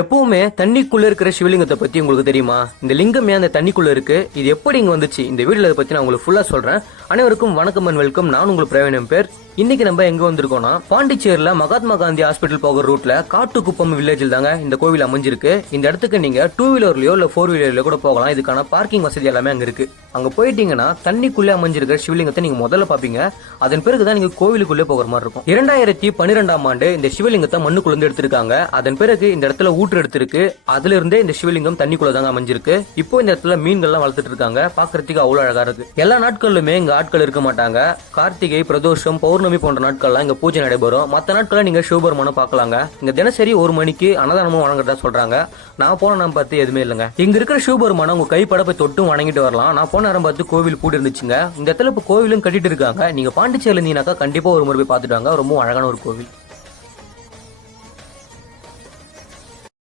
எப்பவுமே தண்ணிக்குள்ள இருக்கிற சிவலிங்கத்தை பத்தி உங்களுக்கு தெரியுமா? இந்த லிங்கம் ஏன் அந்த தண்ணிக்குள்ள இருக்கு, இது எப்படி இங்க வந்துச்சு, இந்த வீடியோல அதை பத்தி நான் உங்களுக்கு ஃபுல்லா சொல்றேன். அனைவருக்கும் வணக்கம் அண்ட் வெல்கம். நான் உங்களுக்கு பிரவீன் பேர். இன்னைக்கு நம்ம எங்க வந்திருக்கோம்னா, பாண்டிச்சேரியில மகாத்மா காந்தி ஹாஸ்பிட்டல் போகிற ரூட்ல காட்டுக்குப்பம் வில்லேஜில் தாங்க இந்த கோவில் அமைஞ்சிருக்கு. இந்த இடத்துக்கு நீங்க 2 வீலர்லயோ இல்ல 4 வீலர்லயோ கூட போகலாம். இதுக்கான பார்க்கிங் வசதி எல்லாமே அங்க இருக்கு. அங்க போயிட்டீங்கன்னா தண்ணிக்குள்ளே அமைஞ்சிருக்கிற சிவலிங்கத்தை நீங்க முதல்ல பாப்பீங்க. அதன் பிறகுதான் நீங்க கோவிலுக்குள்ளே போகிற மாதிரி இருக்கும். 2012ஆம் ஆண்டு இந்த சிவலிங்கத்தை மண்ணுக்குள்ள எடுத்திருக்காங்க. அதன் பிறகு இந்த இடத்துல ஊற்று எடுத்திருக்கு. அதுல இருந்தே இந்த சிவலிங்கம் தண்ணிக்குள்ள தாங்க அமைஞ்சிருக்கு. இப்போ இந்த இடத்துல மீன்கள்லாம் வளர்த்துட்டு இருக்காங்க. பாக்குறதுக்கு அவ்வளவு அழகா இருக்கு. எல்லா நாட்களுமே இங்க ஆட்கள் இருக்க மாட்டாங்க. கார்த்திகை, பிரதோஷம், பௌர்ணமி போன்ற நாட்கள்லாம் இங்க பூஜை நடைபெறும். மற்ற நாட்கள் நீங்க சிவபெருமானை பார்க்கலாங்க. இங்க தினசரி 1 மணிக்கு அன்னதானமும் வழங்குறதா சொல்றாங்க. நான் போன நேரம் பார்த்து எதுவுமே இல்லைங்க. இங்க இருக்கிற சிவபெருமானை உங்க கைப்படப்பை தொட்டும் வணங்கிட்டு வரலாம். நான் போன நேரம் பார்த்து கோவில் பூட்டி இருந்துச்சுங்க. இந்த இடத்துல இப்ப கோவிலும் கட்டிட்டு இருக்காங்க. நீங்க பாண்டிச்சேரியில இருந்தீங்கன்னாக்கா கண்டிப்பா ஒரு முறை போய் பார்த்துட்டு வாங்க. ரொம்ப அழகான ஒரு கோவில்.